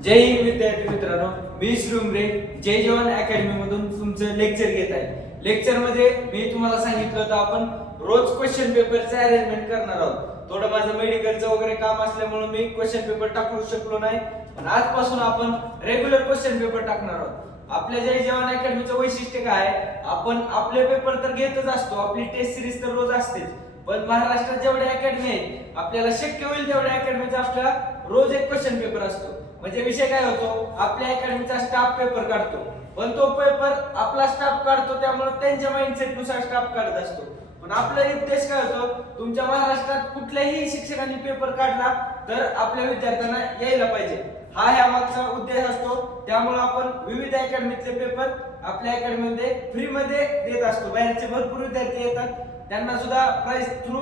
जय हिंद विद्यार्थी मित्रांनो, मी श्रीमरे जय जवान अकॅडमी मधून तुमचं लेक्चर घेत आहे। लेक्चर मध्ये मी तुम्हाला सांगितलं होतं आपण रोज क्वेश्चन पेपरचं अरेंजमेंट करणार आहोत। थोडं माझं मेडिकलचं वगैरे काम असल्यामुळे मी क्वेश्चन पेपर टाकू शकलो नाही, पण आजपासून आपण रेग्युलर क्वेश्चन पेपर टाकणार आहोत। आपल्या जय जवान अकॅडमीचं वैशिष्ट्य काय आहे, आपण आपले पेपर तर घेतच असतो, आपली टेस्ट सिरीज तर रोज असतेच, पण महाराष्ट्रात जेवढे अकॅडमी आहेत आपल्याला शक्य होईल तेवढ्या अकॅडमीचा आपला रोज एक क्वेश्चन पेपर असतो। म्हणजे विषय काय होतो, आपल्या अकॅडमीचा स्टाफ पेपर काढतो, पण तो पेपर आपला स्टाफ काढतो त्यामुळे त्यांच्या माइंडसेट नुसार स्टाफ काढत असतो। पण आपला उद्देश काय होतो, तुमच्या महाराष्ट्रात कुठल्याही शिक्षकांनी पेपर काढला तर आपल्या विद्यार्थ्यांना यायला पाहिजे, हा ह्या मागचा उद्देश असतो। त्यामुळे आपण विविध अकॅडमीतले पेपर आपल्या अकॅडमीमध्ये फ्री मध्ये देत असतो। बाहेरचे भरपूर विद्यार्थी येतात, त्यांना सुद्धा प्राइस थ्रू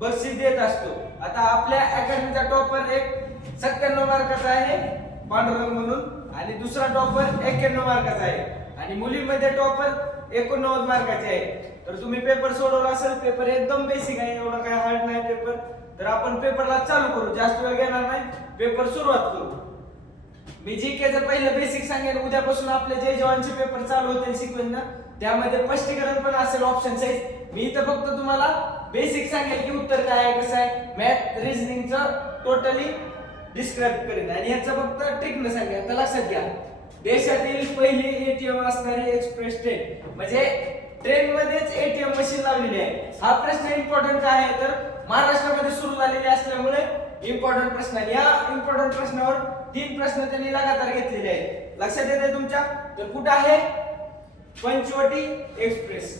बक्षीस देत असतो। आता आपल्या अकॅडमीचा टॉपर एक 97 मार्काचा आहे पांडुरंग म्हणून, आणि दुसरा टॉपर 91 मार्काचा आहे, आणि मुलीमध्ये टॉपर 89 मार्काचे आहे। तर तुम्ही पेपर सोडवला असेल, पेपर एकदम बेसिक आहे, एवढा काय हार्ड नाही पेपर। तर आपण पेपरला चालू करू, जास्त वेळ घेणार नाही, पेपर सुरुवात करू। मी जीकेचं पहिलं बेसिक सांगेन, उद्यापासून आपले जय जवानचे पेपर चालू होतील सिक्वेन्सना, त्यामध्ये स्पष्टीकरण पण असेल, ऑप्शन्स आहेत। मी इथं फक्त तुम्हाला बेसिक सांगेल की उत्तर काय आहे, कसं आहे, मॅथ रिझनिंगचं टोटली डिस्क्राइब करेन, आणि याचं फक्त ट्रिक न सांगेल। आता लक्षात घ्या, देशातील पहिली एटीएम असणारी एक्सप्रेस ट्रेन, म्हणजे ट्रेन मध्येच एटीएम मशीन लावलेली आहे। हा प्रश्न इम्पॉर्टंट काय आहे, तर महाराष्ट्रामध्ये सुरू झालेले असल्यामुळे इम्पॉर्टंट प्रश्न आहे। या इम्पॉर्टंट प्रश्नावर 3 प्रश्न त्यांनी लगातार घेतलेले आहेत। लक्षात येते तुमच्या? तर कुठं आहे पंचवटी एक्सप्रेस,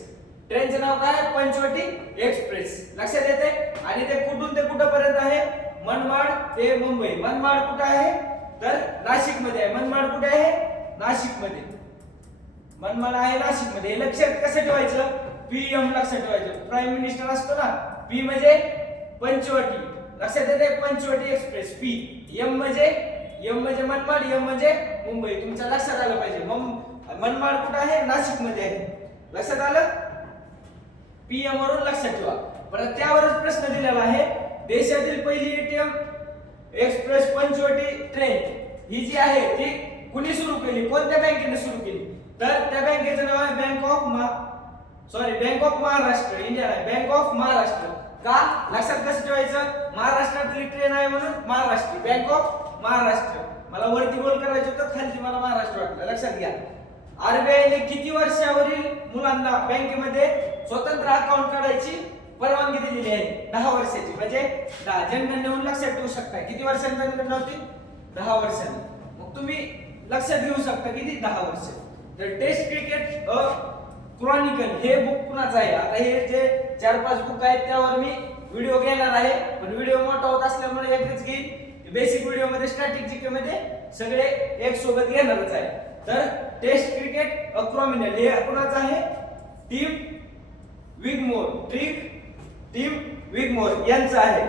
ट्रेनचं नाव काय आहे, पंचवटी एक्सप्रेस, लक्षात येते? आणि ते कुठून ते कुठपर्यंत आहे, मनमाड ते मुंबई। मनमाड कुठे आहे, तर नाशिक मध्ये आहे। मनमाड कुठे आहे, नाशिक मध्ये, मनमाड आहे नाशिक मध्ये। हे लक्षात कसं ठेवायचं, पीएम लक्षात ठेवायचं, प्राईम मिनिस्टर असतो ना, पी म्हणजे पंचवटी, लक्षात येते, पंचवटी एक्सप्रेस, पी। एम म्हणजे मनमाड, एम म्हणजे मुंबई, तुमच्या लक्षात आलं पाहिजे। मनमाड कुठे आहे, नाशिक मध्ये आहे, लक्षात आलं? पीएम वरून लक्षात ठेवा। परत त्यावरच प्रश्न दिलेला आहे, देशातील पहिली एटीएम एक्सप्रेस पंचवटी ट्रेन ही जी आहे ती कुणी सुरू केली, कोणत्या बँकेने सुरू केली, तर त्या बँकेचं नाव आहे बँक ऑफ महाराष्ट्र, इंडिया आहे, बँक ऑफ महाराष्ट्र। का लक्षात कसं ठेवायचं, महाराष्ट्रातली ट्रेन आहे म्हणून महाराष्ट्र, बँक ऑफ महाराष्ट्र। मला वरती गोल करायचं होतं, खालती मला महाराष्ट्र वाटलं, लक्षात घ्या। आरबीआयने किती वर्षावरील मुलांना बँकेमध्ये स्वतंत्र अकाउंट काढायची परवानगी दिलेली आहे, 10 वर्षाची, म्हणजे जनगणनेहून लक्षात ठेवू शकता किती वर्षांनी जनगणना होती, 10 वर्षांनी। मग तुम्ही लक्षात घेऊ शकता किती, 10 वर्ष। तर टेस्ट क्रिकेट क्रॉनिकल हे बुक कुणाचं आहे, आता हे जे 4-5 बुक आहेत त्यावर मी व्हिडिओ घेणार आहे, पण व्हिडिओ मोठा होत असल्यामुळे एकच घेईन। बेसिक व्हिडिओ मध्ये, स्टॅटिक जीके मध्ये सगळे एक सोबत घेणारच आहे। तर टेस्ट क्रिकेट क्रॉनिकल हे कुणाचं आहे, टीम विगमोर यांचं आहे,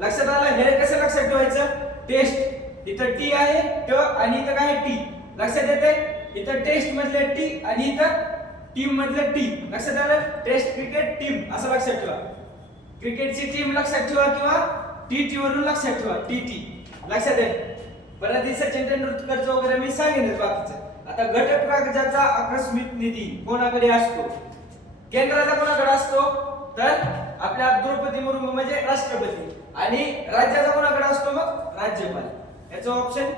लक्षात आलं? हे कसं लक्षात ठेवायचं, टेस्ट इथं टी आहे ट, आणि इथं काय टी, लक्षात येते? इथं टेस्ट मधले टी आणि इथं टीम मधले टी, लक्षात आलं? टेस्ट क्रिकेट टीम असं लक्षात ठेवा। क्रिकेटची टीम लक्षात ठेवा, किंवा टी वरून लक्षात ठेवा, टी लक्षात येईल। परत सचिन तेंडुलकरचं वगैरे मी सांगेनच बाकीचं। आता घटक राज्याचा आकस्मिक निधी कोणाकडे असतो, केंद्राचा कोणाकडे असतो, तर आपल्या द्रौपदी मुर्मू म्हणजे राष्ट्रपती, आणि राज्याचा कोणाकडे असतो, मग राज्यपाल। याचा ऑप्शन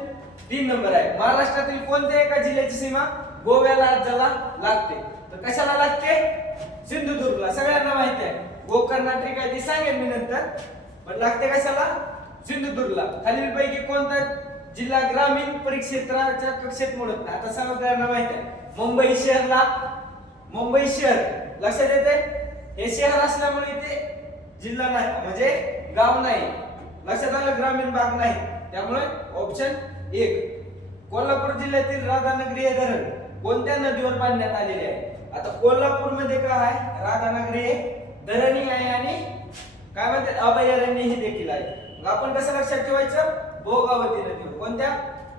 3 नंबर आहे। महाराष्ट्रातील कोणत्या एका जिल्ह्याची सीमा गोव्याला राज्याला लागते, तर कशाला लागते, सिंधुदुर्गला, सगळ्यांना माहिती आहे। कर्नाटक काय ते सांगेन मी नंतर, पण लागते कशाला, सिंधुदुर्गला। खालीलपैकी कोणता जिल्हा ग्रामीण परिक्षेत्राच्या कक्षेत मोडत नाही, आता सगळ्यांना माहिती आहे, मुंबई शहर, लक्षात येते? हे शहर असल्यामुळे इथे जिल्हा नाही, म्हणजे गाव नाही, लक्षात आलं? ग्रामीण भाग नाही, त्यामुळे ऑप्शन 1। कोल्हापूर जिल्ह्यातील राधानगरी हे धरण कोणत्या नदीवर बांधण्यात आलेले आहे, आता कोल्हापूर मध्ये काय आहे, राधानगरी हे धरणही आहे, आणि काय म्हणतात, अभयारण्य ही देखील आहे। आपण कसं लक्षात ठेवायचं, भोगावती नदीवर, कोणत्या,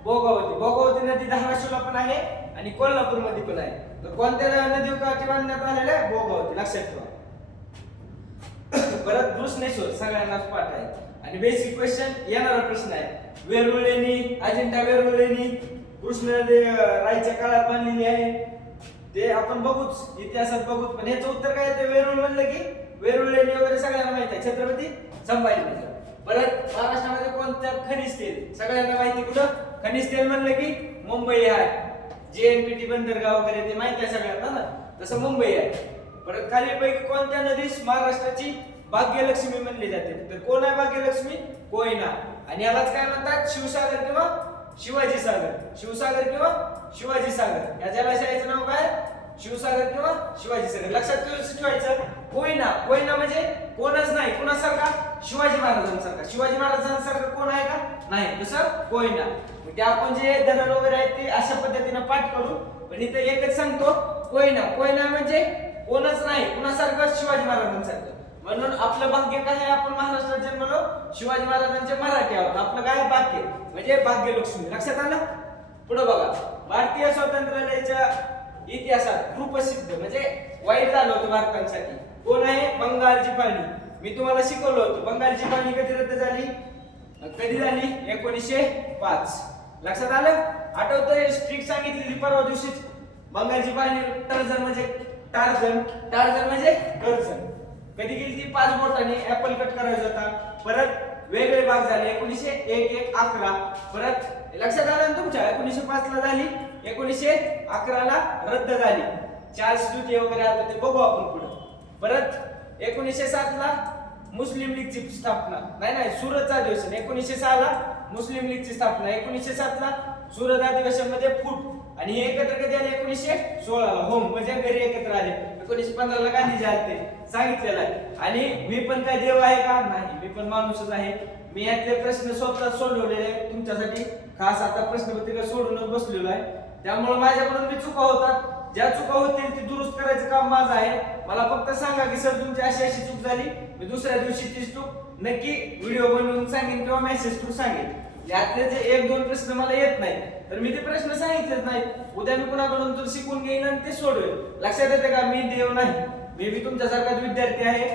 भोगावती नदी धाराशिवला पण आहे आणि कोल्हापूर मध्ये पण आहे। तर कोणत्या नदीवर काठी बांधण्यात आलेलं आहे, भोगावती, लक्षात ठेवा। परत घृष्णेश्वर सगळ्यांनाच पाठ आहे, आणि बेसिक क्वेश्चन येणारा प्रश्न आहे, वेरूळ लेणी, अजिंठा वेरूळ लेणी रायच्या काळात बांधलेली आहे. ते आपण बघूच, इतिहासात बघूच. पण याचं उत्तर काय ते वेरूळ म्हणलं की वेरूळ लेणी वगैरे सगळ्यांना माहित आहे, छत्रपती संभाजीनगर. परत महाराष्ट्रामध्ये कोणतं खनिज तेल सगळ्यांना माहिती, कुठं खनिज तेल म्हणलं की मुंबई आहे. JNPT बंदरगाव वगैरे ते माहिती आहे सगळ्यांना ना, तसं मुंबई आहे. परत खालीलपैकी कोणत्या नदीस महाराष्ट्राची भाग्यलक्ष्मी म्हणली जाते? तर कोण आहे भाग्यलक्ष्मी? कोयना. आणि यालाच काय म्हणतात? शिवसागर किंवा शिवाजी सागर. शिवसागर किंवा शिवाजी सागर. या जलाशयाचं नाव काय? शिवसागर किंवा शिवाजी सागर. लक्षात ठेवायचं कोयना. कोयना म्हणजे कोणच नाही, कुणासारखा? शिवाजी महाराजांसारखा. शिवाजी महाराजांसारखं कोण आहे का? नाही, तसं कोयना. ते आपण जे धरण वगैरे आहेत ते अशा पद्धतीने पाठ करू. पण इथे एकच सांगतो, कोयना. कोयना म्हणजे कोणच नाही, कुणासारखं? शिवाजी महाराजांसारखं. म्हणून आपलं भाग्य काय आहे? आपण महाराष्ट्रात जन्मलो, शिवाजी महाराजांचे मराठी आहोत. आपलं काय भाग्य म्हणजे भाग्यलक्ष्मी. लक्षात आलं? पुढे बघा, भारतीय स्वातंत्र्याच्या इतिहासात कुप्रसिद्ध म्हणजे वाईट झालं होतं भारतासाठी कोण आहे? बंगालची फाळणी. मी तुम्हाला शिकवलं होतं बंगालची फाळणी कधी रद्द झाली? कधी झाली? 1905. लक्षात आलं? आठवतंय? स्ट्रिक्ट सांगितलेली परवा दिवशीच. बंगालची फाळणी टर्जन म्हणजे टार्झन, टार्झन म्हणजे गर्जन. कधी गेली ती? 5 बोटांनी ऍपल कट करायचा होता. परत वेगळे भाग झाले 1911. परत लक्षात आलं ना तुमच्या? 1905 ला झाली, 1911 ला रद्द झाली. चार्ल्स ड्यूटी वगैरे आलं ते बघू आपण पुढे. परत 1907 ला मुस्लिम लीगची स्थापना. नाही, सुरतचं अधिवेशन. 1906 ला मुस्लिम लीगची स्थापना. 1907 ला सुरत अधिवेशन मध्ये फूट. आणि हे एकत्र कधी आले? 1916 ला. होम म्हणजे घरी एकत्र आले. 1915 ला गांधीजी आले, सांगितलेलं आहे. आणि मी पण काय देव आहे का? नाही, मी पण माणूसच आहे. मी यातले प्रश्न स्वतः सोडवलेले आहे तुमच्यासाठी. खास आता प्रश्नपत्रिका सोडूनच बसलेलो आहे. त्यामुळे माझ्याकडून मी चुका होतात. ज्या चुका होतील ती दुरुस्त करायचं काम माझं आहे. मला फक्त सांगा की सर तुमची अशी अशी चूक झाली, मी दुसऱ्या दिवशी तीच चूक नक्की व्हिडिओ बनवून सांगेन किंवा मेसेज थ्रू सांगेन. यातले जे 1-2 प्रश्न मला येत नाही तर मी ते प्रश्न सांगितलेच नाहीत. उद्या मी कुणाकडून तर शिकून घेईन आणि ते सोडवेल. लक्षात येते का? मी देव नाही, मी बी तुमच्यासारखाच विद्यार्थी आहे.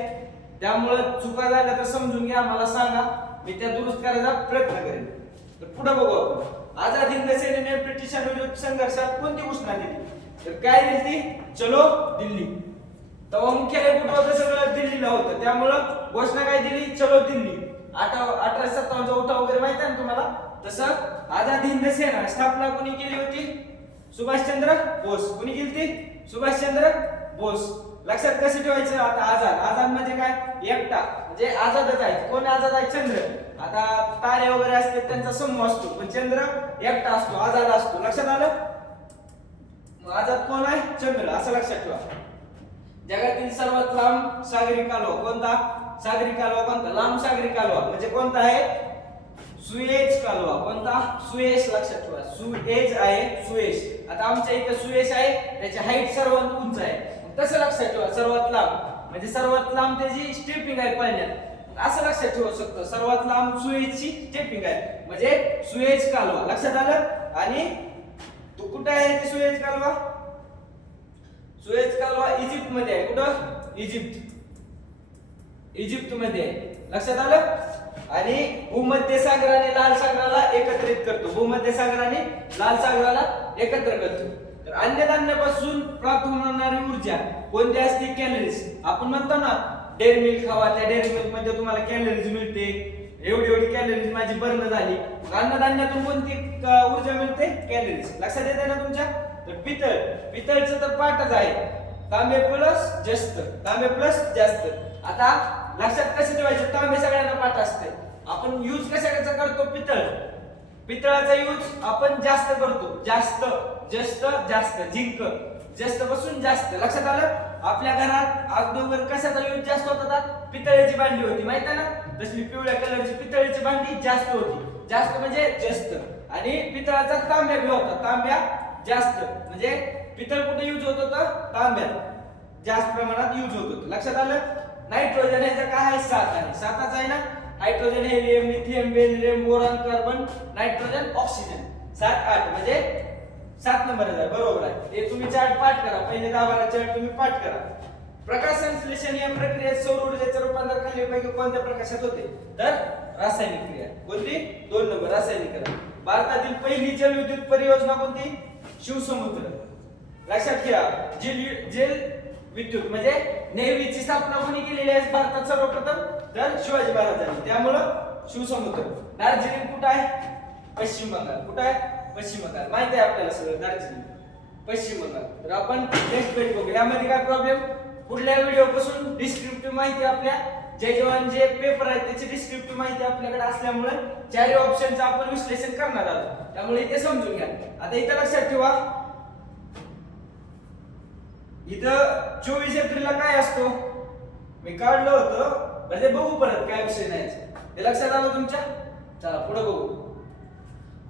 त्यामुळे चुका झाल्या तर समजून घ्या, मला सांगा, मी त्या दुरुस्त करायचा प्रयत्न करेन. तर पुढे बघू आपण. आझाद हिंद सेनेने ब्रिटिशांविरुद्ध संघर्षात कोणती घोषणा दिली? तर काय दिली ती? चलो दिल्ली. तेव्हा मुख्यालय कुठं होतं? सगळं दिल्लीला होतं. त्यामुळं घोषणा काय दिली? चलो दिल्ली. 1857 उठाव वगैरे माहिती आहे ना तुम्हाला? तसं आझाद हिंद सेना स्थापना कोणी केली होती? सुभाषचंद्र बोस. कोणी केली ती? सुभाषचंद्र बोस. लक्षात कसं ठेवायचं? आता आझाद, आझाद म्हणजे काय? एकटा, म्हणजे आझादच आहे. कोण आझाद आहे? चंद्र. आता तारे वगैरे असते त्यांचा समूह असतो, पण चंद्र एकटा असतो, आझाद असतो. लक्षात आलं? आझाद कोण आहे? चंद्र. असं लक्षात ठेवा. जगातील सर्वात लांब सागरी कालवा कोणता? सागरी कालवा कोणता? लांब सागरी कालवा म्हणजे कोणता आहे? सुएझ कालवा. कोणता? सुएझ. लक्षात ठेवा, सुएझ आहे, सुएझ. आता आमच्या इथे सुएझ आहे, त्याची हाईट सर्वात उंच आहे. तसं लक्षात ठेवा, सर्वात लांब म्हणजे सर्वात लांब त्याची स्टेपिंग आहे पाण्यात. असं लक्षात ठेवू शकतो, सर्वात लांब सुएझची स्टेपिंग आहे म्हणजे सुएझ कालवा. लक्षात आलं? आणि तो कुठे आहे ते सुएझ कालवा? सुएझ कालवा इजिप्त मध्ये आहे. कुठं? इजिप्त. इजिप्त मध्ये आहे. लक्षात आलं? आणि भूमध्य सागर आणि लाल सागराला एकत्रित करतो. भूमध्य सागर आणि लाल सागराला एकत्र करतो. तर अन्नधान्यापासून प्राप्त होणारी ऊर्जा कोणती असते? कॅलरीज. आपण म्हणतो ना डेअरी मिल्क खावा, त्या डेअरी मिल्क मध्ये तुम्हाला कॅलरीज मिळते. एवढी कॅलरीज माझी बर्न झाली. अन्नधान्यातून कोणती ऊर्जा मिळते? कॅलरीज. लक्षात येते ना तुमच्या? तर पितळ. पितळचं तर पाठच आहे. तांबे प्लस जास्त, तांबे प्लस जास्त. आता लक्षात कसं ठेवायचं? तांबे सगळ्यांना पाठ असते. आपण यूज कशाचा करतो? पितळ. पितळाचा यूज आपण जास्त करतो. जास्त, जास्त, जास्त. झिंक जास्त पासून जास्त. लक्षात आलं? आपल्या घरात अगोदर कशाचा यूज जास्त होता? पितळेची भांडी होती, माहित आहे ना? तसली पिवळ्या कलरची पितळेची भांडी जास्त होती. जास्त म्हणजे जास्त. आणि पितळाचा तांब्या बी होता, तांब्या जास्त. म्हणजे पितळ कुठे यूज होत होतं? तांब्यात जास्त प्रमाणात यूज होत होतं. लक्षात आलं? नायट्रोजन ह्याचा काय आहे? 7 आहे. 7च आहे ना? Hydrogen, helium, lithium, beryllium, boron, carbon, nitrogen, oxygen. 7, 8 म्हणजे 7 नंबर आहे. बरोबर आहे. हे तुम्ही चार्ट पाठ करा. पहिले 10-12 चार्ट तुम्ही पाठ करा. प्रकाश संश्लेषण या प्रक्रियेत सौर ऊर्जेचे रूपांतर खालीलपैकी कोणत्या प्रकाशात होते? तर रासायनिक क्रिया कोणती 2 नंबर रासायनिक क्रिया. भारतातील पहिली जलविद्युत परियोजना कोणती शिवसमुद्र. लक्षात घ्या जल विद्युत म्हणजे नेव्हीची स्थापना कोणी केलेली आहे भारतात सर्वप्रथम तर शिवाजी महाराजांनी. त्यामुळं शिवसमुद्र. दार्जिलिंग कुठं आहे पश्चिम बंगाल. कुठं आहे पश्चिम बंगाल. माहिती आहे आपल्याला सगळं दार्जिलिंग पश्चिम बंगाल. तर आपण नेक्स्ट पेज बघू. यामध्ये काय प्रॉब्लेम पुढल्या व्हिडिओ पासून डिस्क्रिप्टिव्ह माहिती आपल्या जय जवान जे पेपर आहेत त्याची डिस्क्रिप्टिव्ह माहिती आपल्याकडे असल्यामुळे चारही ऑप्शनचं आपण विश्लेषण करणार आहोत. त्यामुळे इथे समजून घ्या. आता इथे लक्षात ठेवा इथं 24 एप्रिलला काय असतो मी काढलं होतं म्हणजे बघू परत काय विषय नाही ते लक्षात आलं तुमच्या. चला पुढे बघू.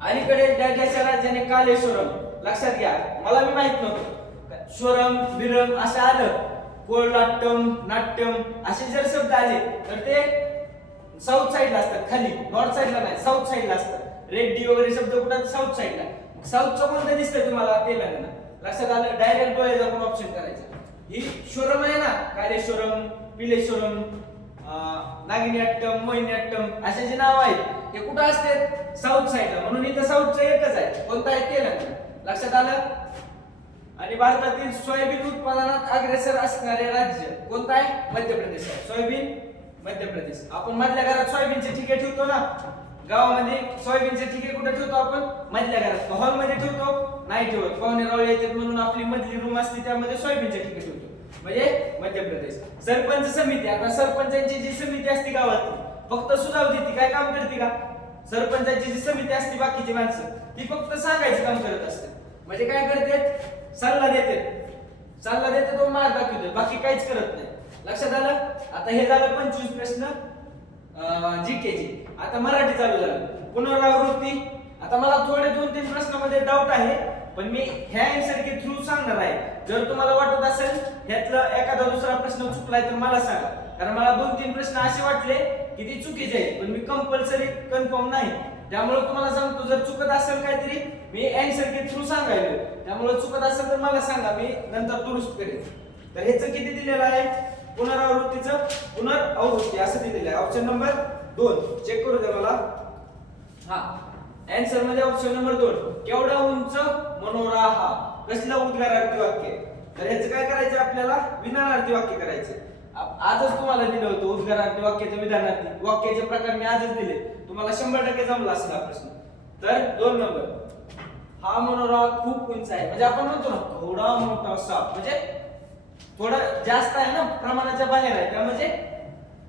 अलीकडे ज्या राज्याने कालेश्वरम. लक्षात घ्या मला मी माहित नव्हतं स्वरम विरम असं आलं कोलाट्टम नाट्यम असे जर शब्द आले तर ते साऊथ साइडला असतात खाली नॉर्थ साइडला नाही साऊथ साइडला असतात. रेड्डी वगैरे शब्द कुठं साऊथ साइडला. साऊथचं कोणतं दिसतंय तुम्हाला तेलंगणा. लक्षात आलं डायरेक्ट डोळ्याचा आपण ऑप्शन करायचा. ही स्वरम आहे ना कालेश्वरम पिलेश्वरम नागिनीअट्टम मोहिनीअट्टम असे जे नाव आहेत ते कुठं असतात साऊथ साइडला. म्हणून इथं साऊथचं एकच आहे कोणतं आहे तेलंगणा. लक्षात आलं. आणि भारतातील सोयाबीन उत्पादनात अग्रेसर असणारे राज्य कोणतं आहे मध्य प्रदेश आहे. सोयाबीन मध्य प्रदेश. आपण मधल्या घरात सोयाबीनचे ठिके ठेवतो ना गावामध्ये सोयाबीनचे ठिके कुठे ठेवतो आपण मधल्या घरात. हॉलमध्ये ठेवतो नाही ठेवत पाहुणे रावळे येतात म्हणून आपली मधली रूम असते त्यामध्ये सोयाबीनचे ठिके ठेवतो म्हणजे मध्य प्रदेश. सरपंच समिती. आता सरपंचांची जी समिती असते गावात फक्त सुझाव देते काय काम करते का. सरपंचाची जी समिती असते बाकीची माणसं ती फक्त सांगायचं काम करत असते. म्हणजे काय करते सल्ला देते तो मार्ग दाखवते बाकी काहीच करत नाही. लक्षात आलं. आता हे झालं 25 प्रश्न जीकेची. आता मराठी चालू झालं पुनरावृत्ती. आता मला थोडे 2-3 प्रश्नामध्ये डाऊट आहे पण मी ह्या आन्सर के थ्रू सांगणार आहे. जर तुम्हाला वाटत असेल ह्यातलं एखादा दुसरा प्रश्न चुकलाय तर मला सांगा. कारण मला 2-3 प्रश्न असे वाटले की ती चुकीचे आहेत पण मी कंपल्सरी कन्फर्म नाही. त्यामुळे तुम्हाला सांगतो जर चुकत असेल काहीतरी मी आन्सर के थ्रू सांगायलो. त्यामुळे चुकत असेल तर मला सांगा मी नंतर दुरुस्त करेन. तर ह्याचं किती दिलेलं आहे पुनरावृत्तीचं पुनरावृत्ती असं दिलेलं आहे. ऑप्शन नंबर 2 चेक करू द्या मला. हा आन्सर मध्ये ऑप्शन नंबर 2 केवढा उंच मनोरा हा कसलं उद्गारार्थी वाक्य. तर ह्याचं काय करायचं आपल्याला विधानार्थी वाक्य करायचे. आजच तुम्हाला दिलं होतं उद्गारार्थी वाक्याचं विधानार्थी वाक्याचे प्रकार मी आजच दिले. तुम्हाला 100% जमला असेल हा प्रश्न. तर 2 नंबर हा मनोरा खूप उंच आहे म्हणजे आपण म्हणतो ना थोडा मोठा साप म्हणजे थोडं जास्त आहे ना प्रमाणाच्या बाहेर आहे त्या म्हणजे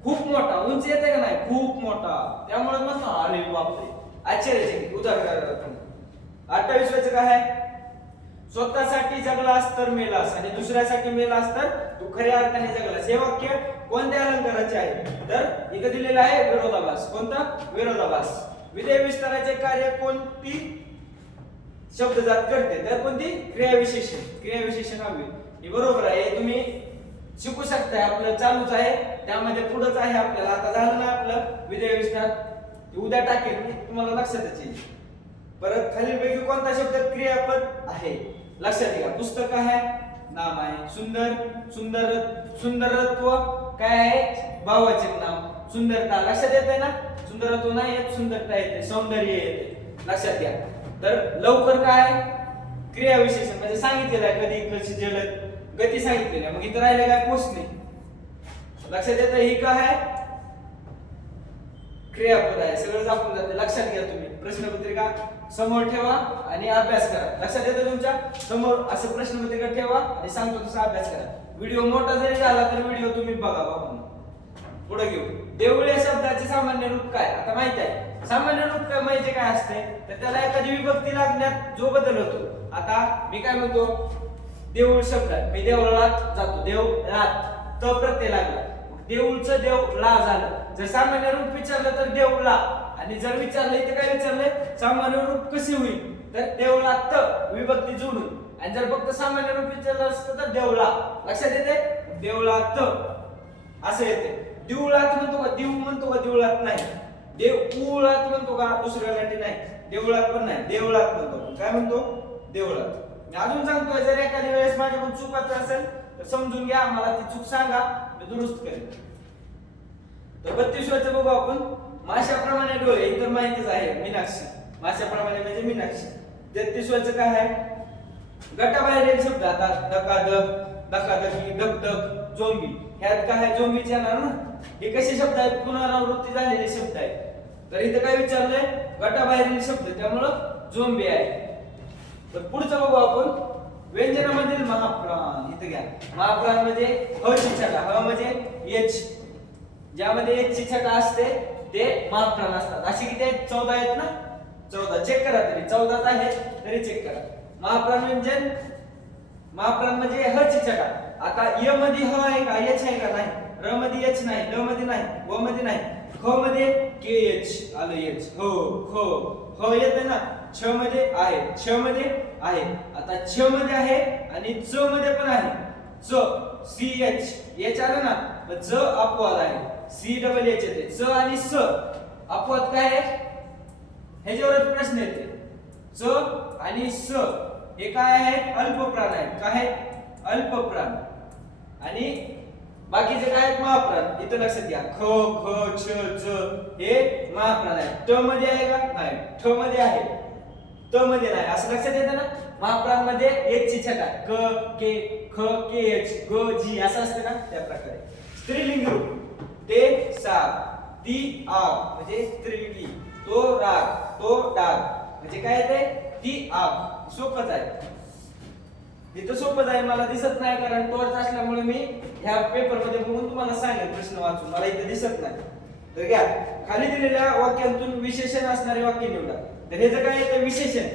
खूप मोठा उंच येते का नाही खूप मोठा त्यामुळे म्हणतो अरे बापरे आश्चर्यचकित उदाहरणार्थ. 28 काय आहे स्वतःसाठी जगलास तर मेलास आणि दुसऱ्यासाठी मेलास तर तू खऱ्या अर्थाने जगलास. हे वाक्य कोणत्या अलंकाराचे आहे तर इथे दिलेलं आहे विरोधाभास. कोणता विरोधाभास. विधेय विस्ताराचे कार्य कोणती शब्दजात करते तर कोणती क्रियाविशेषण. क्रियाविशेषण हवी हे बरोबर आहे. तुम्ही शिकू शकता आपलं चालूच आहे त्यामध्ये पुढंच आहे आपल्याला. आता झालं ना आपलं विधेय विस्तार उद्या टाकेल मी तुम्हाला लक्षातच येईल. परत खालीलपैकी कोणता शब्द क्रियापद आहे लक्षात घ्या. पुस्तक आहे नाम आहे. सुंदर सुंदरत्व काय आहे भाववाचक नाम. सुंदरता लक्षात येते ना सुंदरत्व नाही येत सुंदरता येते सौंदर्य येते लक्षात घ्या. तर लवकर काय क्रियाविशेषण म्हणजे सांगितलेलं आहे कधी कशी जलद गती सांगितलेली आहे. मग इथं राहिले काय पोचणे लक्षात येतं. ही काय आहे क्रियापद आहे. सगळं दाखवून जाते लक्षात घ्या. तुम्ही प्रश्नपत्रिका समोर ठेवा आणि अभ्यास करा. लक्षात येतं तुमच्या समोर असं प्रश्नपत्रिका ठेवा आणि सांगतो तसा अभ्यास करा. व्हिडिओ मोठा जरी झाला तर व्हिडिओ तुम्ही बघा. पुढे घेऊ. देऊळ या शब्दाचे सामान्य रूप काय. आता माहिती आहे सामान्य रूप काय म्हणजे काय असते तर त्याला एखादी विभक्ती लागण्यात जो बदल होतो. आता मी काय म्हणतो देऊळ शब्दात मी देवळात जातो देवळात त प्रत्यय लागला देऊळचं देवला झालं. जर सामान्य रूप विचारलं तर देवला आणि जर विचारलं इथे काय विचारलंय सामान्य रूप कसे होईल तर देवळात विभक्ती जोडून. आणि जर फक्त सामान्य रूप विचारलं असतं तर देवळा. लक्षात येते देवळात असं येते. देवळात म्हणतो का देव म्हणतो का देवळात नाही. देवळात म्हणतो का दुसऱ्या लाटी नाही. देवळात पण नाही देवळात म्हणतो. काय म्हणतो देवळात. मी अजून सांगतोय जर एखाद्या वेळेस माझ्याकडून चुकाचं असेल तर समजून घ्या मला ती चूक सांगा मी दुरुस्त करेन. तर 32 बघू आपण. माशाप्रमाणे डोळे, इतर माहितीच आहे मीनाक्षी, माशाप्रमाणे म्हणजे मीनाक्षी. 33 काय आहे? गटाबाहेरील शब्द आता धकाधक, धकाधकी, धकधक, झोंबी. ह्यात काय आहे? झोंबीच येणार ना. हे कसे शब्द आहेत? पुनरावृत्ती झालेले शब्द आहेत. तर इथं काय विचारलंय? गटाबाहेरील शब्द, त्यामुळं झोंबी आहे. तर पुढचं बघू आपण. व्यंजनामधील महाप्राण. इथं घ्या. महाप्राण म्हणजे ह ची छटा. ह म्हणजे एच, ज्यामध्ये एच ची छटा असते ते महाप्राण असतात. अशी किती आहेत? 14 आहेत ना. 14 चेक करा, तरी 14 आहेत तरी चेक करा. महाप्राण व्यंजन, महाप्राण म्हणजे ह ची छटा. आता य मध्ये ह आहे का? एच आहे का? नाही. र मध्ये एच नाही, ल मध्ये नाही, व मध्ये नाही. ख मध्ये के एच आलं, एच. हो ख ह येते ना. छ मध्ये आहे, छ मध्ये आहे. आता छ मध्ये आहे आणि च मध्ये पण आहे. च सी एच, एच आलं ना. तर च अपवाद आहे. सी डबल एच येते. च आणि स अपवाद काय आहे? ह्याच्यावरच प्रश्न येते. च आणि स हे काय आहेत? अल्पप्राण आहेत. काय आहेत? अल्पप्राण. आणि बाकीचे काय आहेत? महाप्राण. इथं लक्षात घ्या. ख ख छ च हे महाप्राण आहेत. ट मध्ये आहे का? नाही. ठ मध्ये आहे, त मध्ये नाही. असं लक्षात येतं ना. महाप्राण मध्ये एच ची छटा, क के ख के एच ग जी असं असतं ना, त्या प्रकारे. स्त्रीलिंग रूप. ते साप, ती आग म्हणजे स्त्रीलिंगी. तो राग, तो डाग म्हणजे काय येते? ती आग. सोपंच आहे. इथं सोपंच आहे. मला दिसत नाही कारण टॉर्च असल्यामुळे मी ह्या पेपर मध्ये बघून तुम्हाला सांगेन प्रश्न वाचून. मला इथे दिसत नाही. तर घ्या. खाली दिलेल्या वाक्यांतून विशेषण असणारे वाक्य निवडा. तर ह्याचं काय येतं? विशेषण.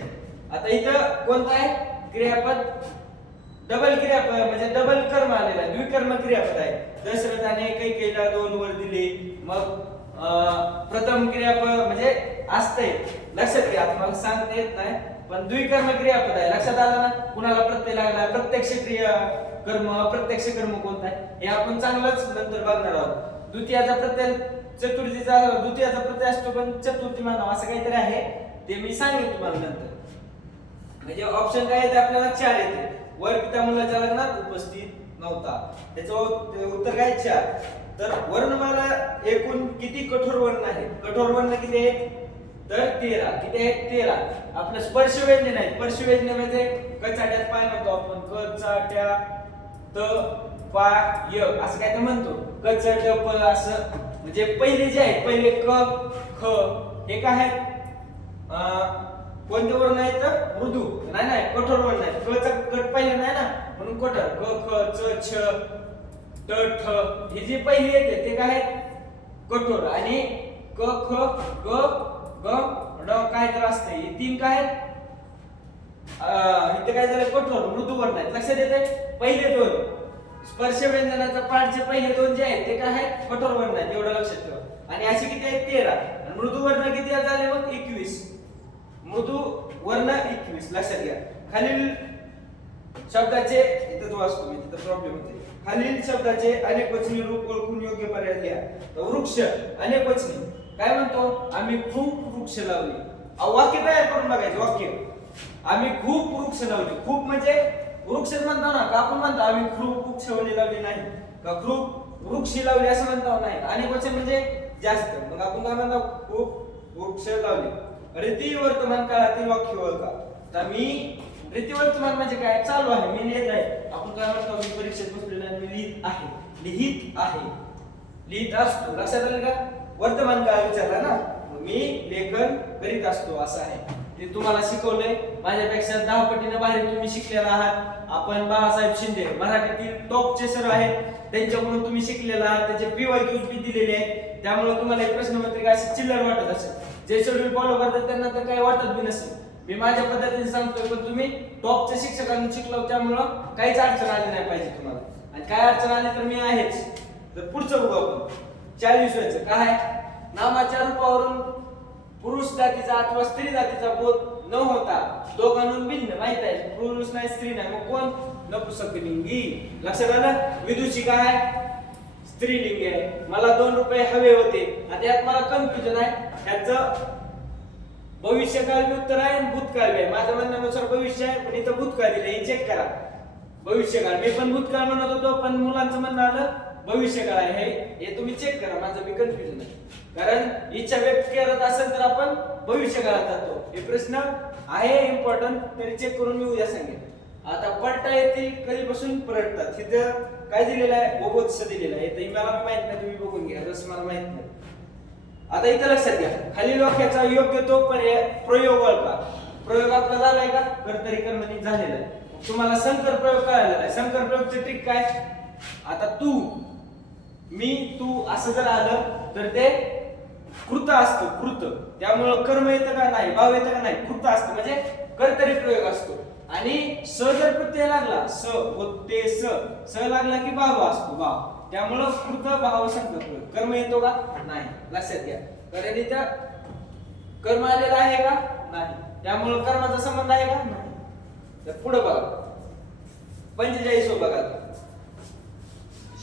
आता इथं कोणतं आहे? क्रियापद. डबल क्रियापद म्हणजे डबल कर्म आलेला आहे. द्विकर्म क्रियापद आहे. दशरथाने कैकेयीला 2 वर दिले. मग प्रथम क्रियापद म्हणजे असतंय. लक्षात घ्या. आता मला सांगता येत नाही पण द्विकर्म क्रियापद आहे. लक्षात आलं ना. कुणाला प्रत्यय लागला? प्रत्यक्ष क्रिया कर्म, अप्रत्यक्ष कर्म कोणता आहे हे आपण चांगलंच नंतर बघणार आहोत. द्वितीयाचा प्रत्यय चतुर्थीचा, द्वितीयाचा प्रत्यय असतो पण चतुर्थी मानावा असं काहीतरी आहे. ते मी सांगेन तुम्हाला नंतर. म्हणजे ऑप्शन काय येते? आपल्याला 4 येते. वर पिता मुलाच्या लग्नात उपस्थित नव्हता. त्याचं उत्तर काय? 4. तर वर्णमाला एकूण किती कठोर वर्ण आहेत? कठोर वर्ण किती आहेत? तर 13. किती आहेत? 13. आपलं स्पर्श व्यंजन आहे. स्पर्श व्यंजन म्हणजे कचाट्यात पाय म्हणतो आपण. कचाट्या त पा य असं काय ते म्हणतो. कचट प असं म्हणजे पहिले जे आहेत, पहिले क ख हे काय आहेत? कोणते वर्ण आहेत? मृदू. नाही, कठोर वर्ण आहेत. क चा कट पहिले नाही ना, म्हणून कठोर. क ख च छ ट ठ हे जे पहिले येते ते काय आहेत? कठोर. आणि क ख ग ग ड काय तर असते. हे 3 काय आहेत? इथे काय झालं? कठोर मृदू वर्ण आहेत. लक्षात येते? पहिले 2 स्पर्श व्यंजनाचा पाठचे पहिले 2 जे आहेत ते काय आहेत? कठोर वर्ण आहेत. एवढं लक्षात ठेवा. आणि असे किती आहेत? 13. आणि मृदू वर्ण किती झाले मग? 21. मृदू वर्ण 21. लक्षात घ्या. खालील शब्दाचे इथं जो असतो मी तिथं प्रॉब्लेम होते. खालील शब्दाचे अनेकवचनी रूप ओळखून योग्य पर्याय लिहा. तर वृक्ष अनेकवचनी काय म्हणतो? आम्ही खूप वृक्ष लावले. वाक्य तयार करून बघायचं. वाक्य आम्ही खूप वृक्ष लावले. खूप म्हणजे वृक्षच म्हणतो ना का? आपण म्हणतो आम्ही खूप वृक्ष लावले नाही का? खूप वृक्ष लावले असं म्हणतो नाही. अनेकवचन म्हणजे जास्त. मग आपण काय म्हणतो? खूप वृक्ष लावले. रीती वर्तमान काळातील वाक्य ओळखा. तर मी रीती वर्तमान म्हणजे काय? चालू आहे, मी लिहित आहे. आपण काय म्हणतो? मी परीक्षेत बसलेलो आहे, मी लिहित आहे. लिहित आहे, लिहित असतो. लक्षात आलं का? वर्तमान काळ विचारला ना, मी लेखन करीत असतो असं आहे. ते तुम्हाला शिकवलंय. माझ्यापेक्षा 10 पटीने बाहेर तुम्ही शिकलेला आहात. आपण बाळासाहेब शिंदे मराठीतील टॉपचे सर आहेत, त्यांच्याकडून तुम्ही शिकलेला आहात. त्याचे PYQs बी दिलेले आहेत. त्यामुळे तुम्हाला एक प्रश्नपत्रिका अशी चिल्लर वाटत असेल. जे शेड्यूल फॉलो करतात त्यांना तर काही वाटत बी नसेल. मी माझ्या पद्धतीने सांगतोय पण तुम्ही टॉपच्या शिक्षकांनी शिकलो त्यामुळं काहीच अडचण आली नाही पाहिजे तुम्हाला. आणि काय अडचण आली तर मी आहेच. तर पुढचं बघू आपण. 40 काय? नामाच्या रूपावरून पुरुष जातीचा अथवा स्त्री जातीचा बोध न होता दोघांहून भिन्न. माहित आहे पुरुष नाही स्त्री नाही, मग कोण? नपुंसकलिंगी. लक्षात आलं? विदुषी काय? स्त्रीलिंगी आहे. मला 2 रुपये हवे होते. आता यात मला कन्फ्युजन आहे. ह्याचं भविष्यकाळ बी उत्तर आहे आणि भूतकाळ बी आहे. माझ्या म्हणण्यानुसार भविष्य आहे पण इथं भूतकाळ दिले. हे चेक करा. भविष्यकाळ मी पण भूतकाळ म्हणत होतो पण मुलांचं म्हणणं आलं भविष्यकाळ आहे हे तुम्ही चेक करा, माझं मी कन्फ्युजन आहे. कारण इच्छा व्यक्त करत असेल तर आपण भविष्यकाळात जातो. हे प्रश्न आहे इम्पॉर्टंट, तरी चेक करून मी उद्या सांगेन. आता पलटा येथील कधीपासून पलटतात, इथं काय दिलेलं आहे, बोबोत्स दिलेलं आहे. तर मला माहित नाही, तुम्ही बघून घ्या, रस मला माहित नाही. आता इथं लक्षात घ्या, खालील वाक्याचा योग्य तो पर्याय प्रयोग ओळखा. प्रयोग आपला झालाय का, कर्तरी कर्मणी झालेला आहे. तुम्हाला संकर प्रयोग कळालेला आहे. संकर प्रयोगची ट्रिक काय, आता तू, मी, तू असं जर आलं तर ते कृत असतं, कृत. त्यामुळं कर्म येतं का नाही, भाव येतं का नाही, कृत असतं, म्हणजे कर्तरी प्रयोग असतो. आणि स जर प्रत्यय लागला, स होते स लागला की भाव असतो, भाव. त्यामुळं कृत भाव संकर प्रयोग. कर्म येतो का नाही, लक्षात घ्या. कारण इथं कर्म आलेला आहे का नाही, त्यामुळं कर्माचा संबंध आहे का नाही. तर पुढे बघा 45 बघा.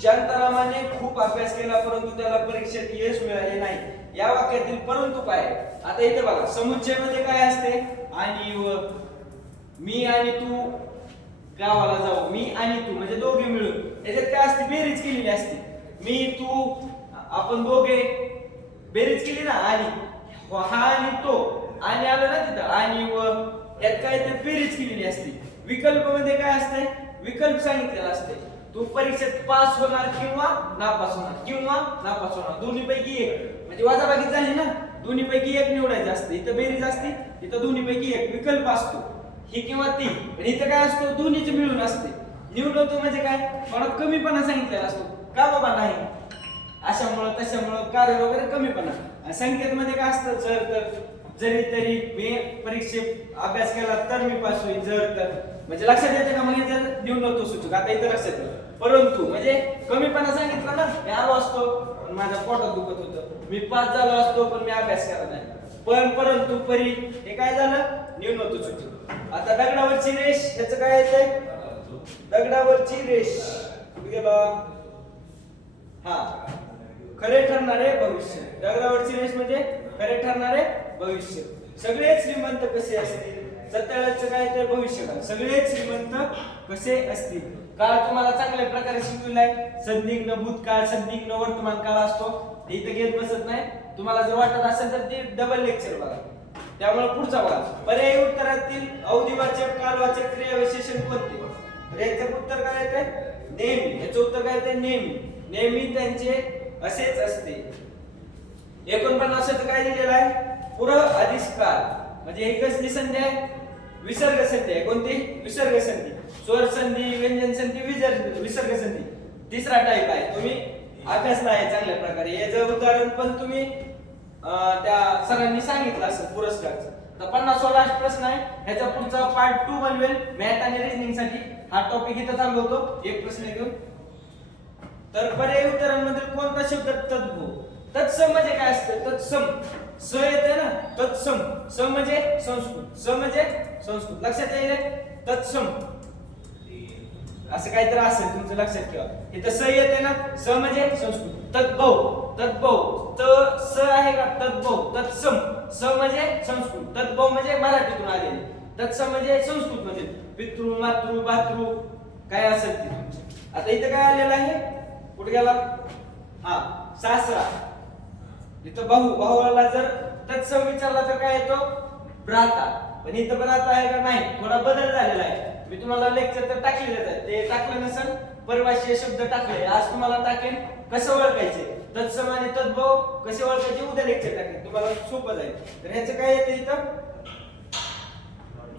शांतारामाने खूप अभ्यास केला परंतु त्याला परीक्षेत यश मिळाले नाही. या वाक्यातील परंतु काय. आता इथे बघा समुच्चय मध्ये काय असते, आणि व मी आणि तू गावाला जाऊ, मी आणि तू म्हणजे दोघे मिळून. याच्यात काय असते, बेरीज केलेली असते. मी तू आपण दोघे बेरीज केली ना, आणि हा आणि तो, आणि आलं ना तिथं, आणि व यात काय ते बेरीज केलेली असते. विकल्प मध्ये काय असते, विकल्प सांगितलेला असते. तू परीक्षेत पास होणार किंवा नापास होणार, किंवा नापास होणार, दोन्ही पैकी एक. म्हणजे वजाबाकी झाली ना, दोन्ही पैकी एक निवडायचं असते. इथं बेरीज असते, इथं दोन्ही पैकी एक. विकल्प असतो ही किंवा ती, आणि इथं काय असतो, दोन्हीच मिळून असते. निवडतो म्हणजे काय, थोडा कमीपणा सांगितलेला असतो. का बाबा नाही, अशामुळं तशामुळं कारण वगैरे कमीपणा. संकेत मध्ये काय असतं, जर तर, जरी तरी, मी परीक्षेत अभ्यास केला तर मी पास होईल, जर तर. म्हणजे लक्षात येते का, म्हणजे जर निवडतो सूचक. आता इथं लक्षात येतं परंतु म्हणजे कमीपणा सांगितलं ना, मी आलो असतो पण माझ्या पोटात दुखत होतं, मी पास झालो असतो पण मी अभ्यास केला नाही. पण परंतु परी हे काय झालं, निवडतो सूचक. आता दगडावरची रेष, याचं काय येतंय, दगडावरची रेष गेला, हा खरे ठरणारे भविष्य. दगडावरची रेष म्हणजे खरे ठरणारे भविष्य. सगळे श्रीमंत कसे असतील, सत्याचं काय तर भविष्यकाळ. सगळे श्रीमंत कसे असतील. काळ तुम्हाला चांगल्या प्रकारे शिकवलाय. संदिग्ध भूतकाळ, संदिग्ध वर्तमान काळ असतो, ते इथं घेत बसत नाही. तुम्हाला जर वाटत असेल तर ते डबल लेक्चर बघा. त्यामुळे पुढचा बघा, पर्यायी उत्तरातील अवधिवाचक, कालवाचक, क्रियाविशेषण कोणते. तर याचं उत्तर काय येते, नेहमी. याचं उत्तर काय येते, नेहमी. नेहमी त्यांचे असेच असते. 49 काय दिलेलं आहे, पुर आदिश काळ. म्हणजे ही कसली संधी आहे, विसर्ग संधी आहे. कोणती, विसर्ग संधी. स्वर संधी, व्यंजन संधी, विसर्ग संधी. तिसरा टाईप आहे, तुम्ही अभ्यासला आहे चांगल्या प्रकारे. याचं उदाहरण पण तुम्ही त्या सरांनी सांगितलं असेल पुरस्कारचं. तर 50वा लास्ट प्रश्न आहे. ह्याचा पुढचा पार्ट 2 बनवेल मॅथ आणि रिजनिंग साठी. हा टॉपिक इथं थांबवतो एक प्रश्न घेऊन. तर पर्यायी उत्तरांमधील कोणता शब्द तद्भव. तत्सम म्हणजे काय असतं, तत्सम. स येते ना, तत्सम. स म्हणजे संस्कृत, स म्हणजे संस्कृत. लक्षात येईल, तत्सम असं काहीतरी असेल तुमचं, लक्षात ठेवा. इथं स येते ना, स म्हणजे संस्कृत. तद्भव, तद्भव, त स आहे का, तद्भव. तत्सम, स म्हणजे संस्कृत, तद्भव म्हणजे मराठीतून आलेले, तत्सम म्हणजे संस्कृत मध्ये पितृ, मातृ, भातृ काय असेल ते तुमचे. आता इथं काय आलेलं आहे, कुठे गेला, हा सासरा. इथं भाऊ, भावाला जर तत्सम विचारला तर काय येतो, भ्राता. पण इथं भ्राता आहे का नाही, थोडा बदल झालेला आहे. मी तुम्हाला लेक्चर तर टाकलेलं आहे, ते टाकलं नसेल, परवाशी शब्द टाकले, आज तुम्हाला टाकेन कसं ओळखायचे तत्सम आणि तद्भव कसे ओळखायचे, उद्या लेक्चर टाकेन, तुम्हाला सोपं जाईल. तर ह्याचं काय येतं, इथं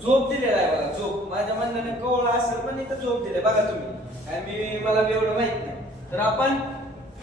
झोप दिलेला आहे बघा, झोप. माझ्या म्हणण्याने कवळा असेल पण इथं झोप दिले बघा तुम्ही, काय मला एवढं माहित नाही. तर आपण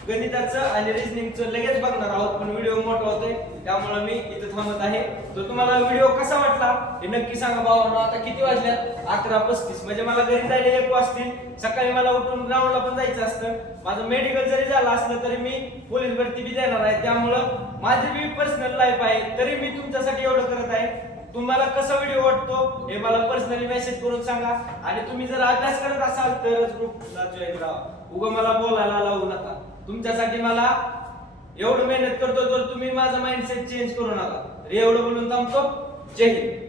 गणिताचं आणि रिजनिंगचं लगेच बघणार आहोत, पण व्हिडिओ मोठा होतोय त्यामुळे मी इथं थांबत आहे. तर तुम्हाला व्हिडिओ कसा वाटला हे नक्की सांगा भावांनो. आता किती वाजल्यात, 11:35. म्हणजे मला घरी जायला 1 वाजतील. सकाळी मला उठून ग्राउंडला पण जायचं असतं. माझं मेडिकल जरी झालं असलं तरी मी पोलीस भरती बी देणार आहे. त्यामुळं माझी बी पर्सनल लाईफ आहे, तरी मी तुमच्यासाठी एवढं करत आहे. तुम्हाला कसा व्हिडिओ वाटतो हे मला पर्सनली मेसेज करून सांगा. आणि तुम्ही जर अभ्यास करत असाल तरच ग्रुपला जॉईन राहा. उगा मला बोलायला लावू नका. तुमच्यासाठी मला एवढं मेहनत करतो, तर तुम्ही माझा माइंडसेट चेंज करू नका. एवढं बोलून थांबतो. जय हिंद.